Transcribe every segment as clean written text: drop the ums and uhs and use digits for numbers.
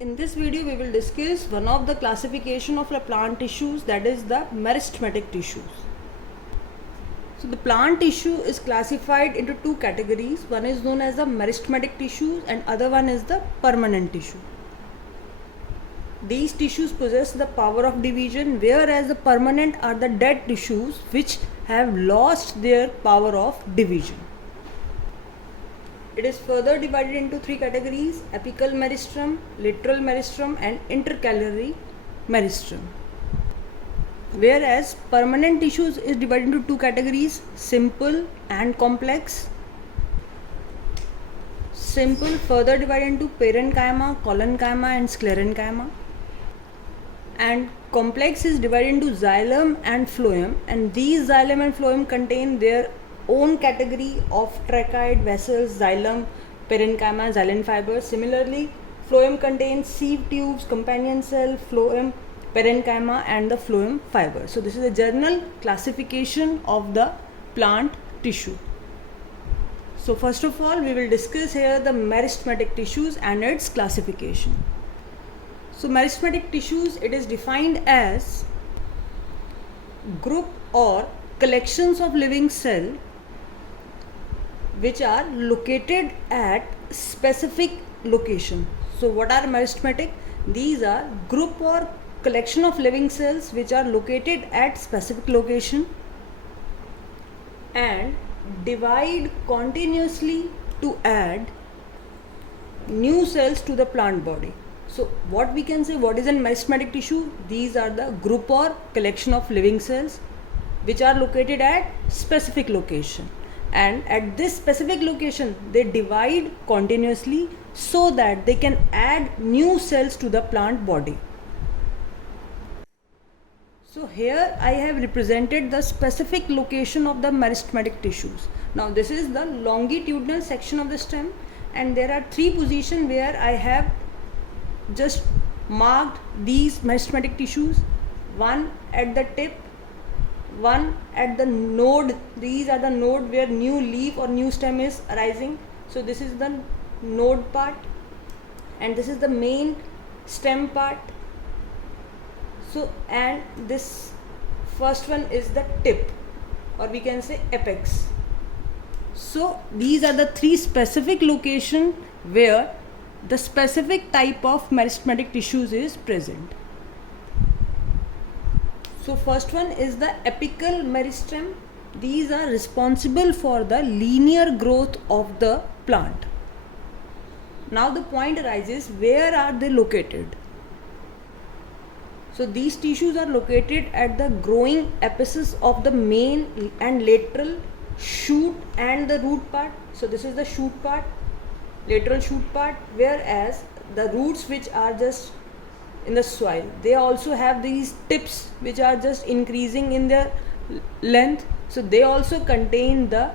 In this video, we will discuss one of the classification of the plant tissues, that is the meristematic tissues. So the plant tissue is classified into two categories. One is known as the meristematic tissues and other one is the permanent tissue. These tissues possess the power of division, whereas the permanent are the dead tissues which have lost their power of division. It is further divided into three categories: apical meristem, lateral meristem and intercalary meristem. Whereas permanent tissues is divided into two categories: simple and complex. Simple further divided into parenchyma, collenchyma and sclerenchyma. And complex is divided into xylem and phloem, and these xylem and phloem contain their own category of tracheids, vessels, xylem, parenchyma, xylem fibers. Similarly, phloem contains sieve tubes, companion cell, phloem, parenchyma and the phloem fiber. So this is a general classification of the plant tissue. So first of all, we will discuss here the meristematic tissues and its classification. So meristematic tissues, it is defined as group or collections of living cell which are located at specific location. So what are meristematic? These are group or collection of living cells which are located at specific location and divide continuously to add new cells to the plant body. So what we can say, what is a meristematic tissue? These are the group or collection of living cells which are located at specific location, and at this specific location they divide continuously so that they can add new cells to the plant body. So here I have represented the specific location of the meristematic tissues. Now this is the longitudinal section of the stem, and there are three positions where I have just marked these meristematic tissues. One at the tip, one at the node. These are the node where new leaf or new stem is arising. So this is the node part, and this is the main stem part. So, and this first one is the tip, or we can say apex. So these are the three specific locations where the specific type of meristematic tissues is present. So first one is the apical meristem. These are responsible for the linear growth of the plant. Now the point arises, where are they located? So these tissues are located at the growing apices of the main and lateral shoot and the root part. So this is the shoot part, lateral shoot part, whereas the roots which are just in the soil, they also have these tips which are just increasing in their length. So they also contain the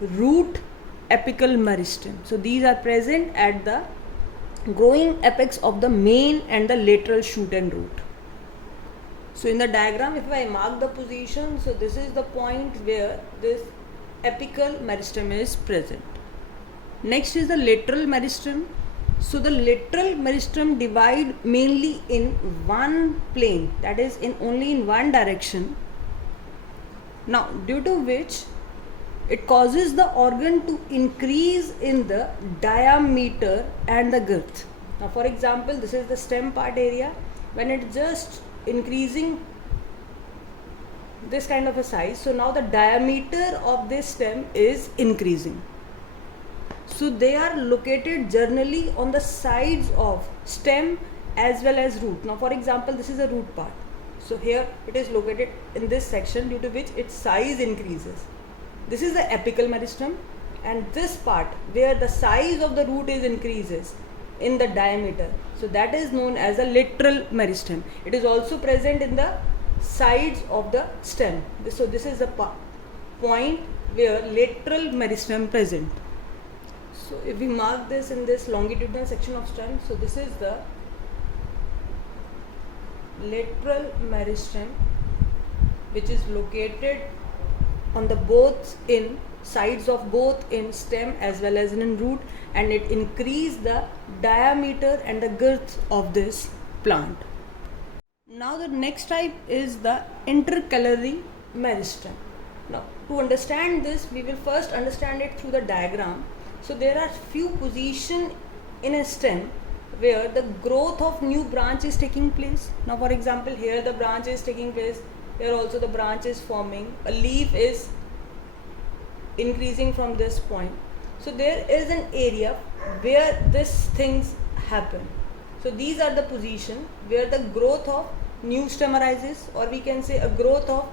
root apical meristem. So these are present at the growing apex of the main and the lateral shoot and root. So in the diagram, if I mark the position, so this is the point where this apical meristem is present. Next is the lateral meristem. So the lateral meristem divide mainly in one plane, that is in only in one direction. Now due to which it causes the organ to increase in the diameter and the girth. Now for example, this is the stem part area. When it just increasing this kind of a size, so now the diameter of this stem is increasing. So they are located generally on the sides of stem as well as root. Now for example, this is a root part. So here it is located in this section, due to which its size increases. This is the apical meristem, and this part where the size of the root is increases in the diameter, so that is known as a lateral meristem. It is also present in the sides of the stem. So this is the point where lateral meristem present. So if we mark this in this longitudinal section of stem, so this is the lateral meristem which is located on the both in sides of both in stem as well as in root, and it increase the diameter and the girth of this plant. Now the next type is the intercalary meristem. Now to understand this, we will first understand it through the diagram. So there are few positions in a stem where the growth of new branch is taking place. Now for example, here the branch is taking place, here also the branch is forming, a leaf is increasing from this point. So there is an area where these things happen. So these are the positions where the growth of new stem arises, or we can say a growth of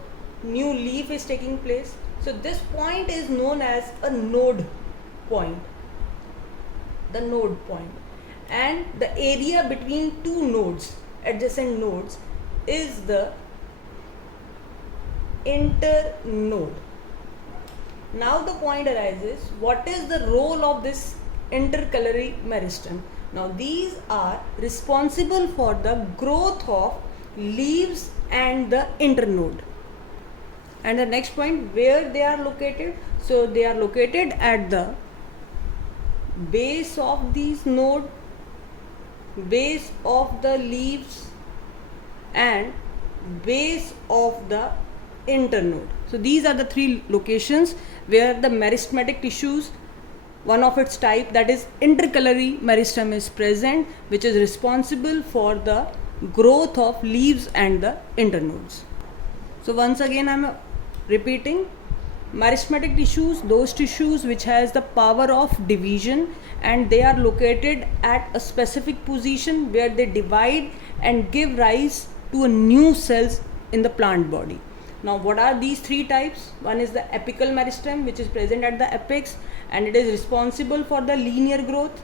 new leaf is taking place. So this point is known as a node point, the node point. And the area between two nodes, adjacent nodes, is the internode. Now the point arises, what is the role of this intercalary meristem? Now these are responsible for the growth of leaves and the internode. And the next point, where they are located? So they are located at the base of these node, base of the leaves, and base of the internode. So these are the three locations where the meristematic tissues, one of its type, that is intercalary meristem, is present, which is responsible for the growth of leaves and the internodes. So once again I am repeating, meristematic tissues, those tissues which has the power of division, and they are located at a specific position where they divide and give rise to a new cells in the plant body. Now what are these three types? One is the apical meristem, which is present at the apex and it is responsible for the linear growth.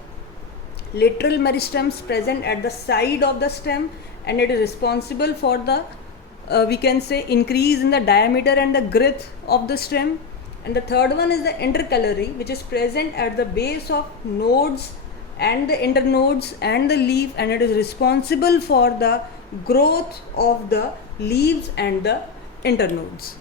Lateral meristems present at the side of the stem and it is responsible for the we can say increase in the diameter and the girth of the stem. And the third one is the intercalary, which is present at the base of nodes and the internodes and the leaf, and it is responsible for the growth of the leaves and the internodes.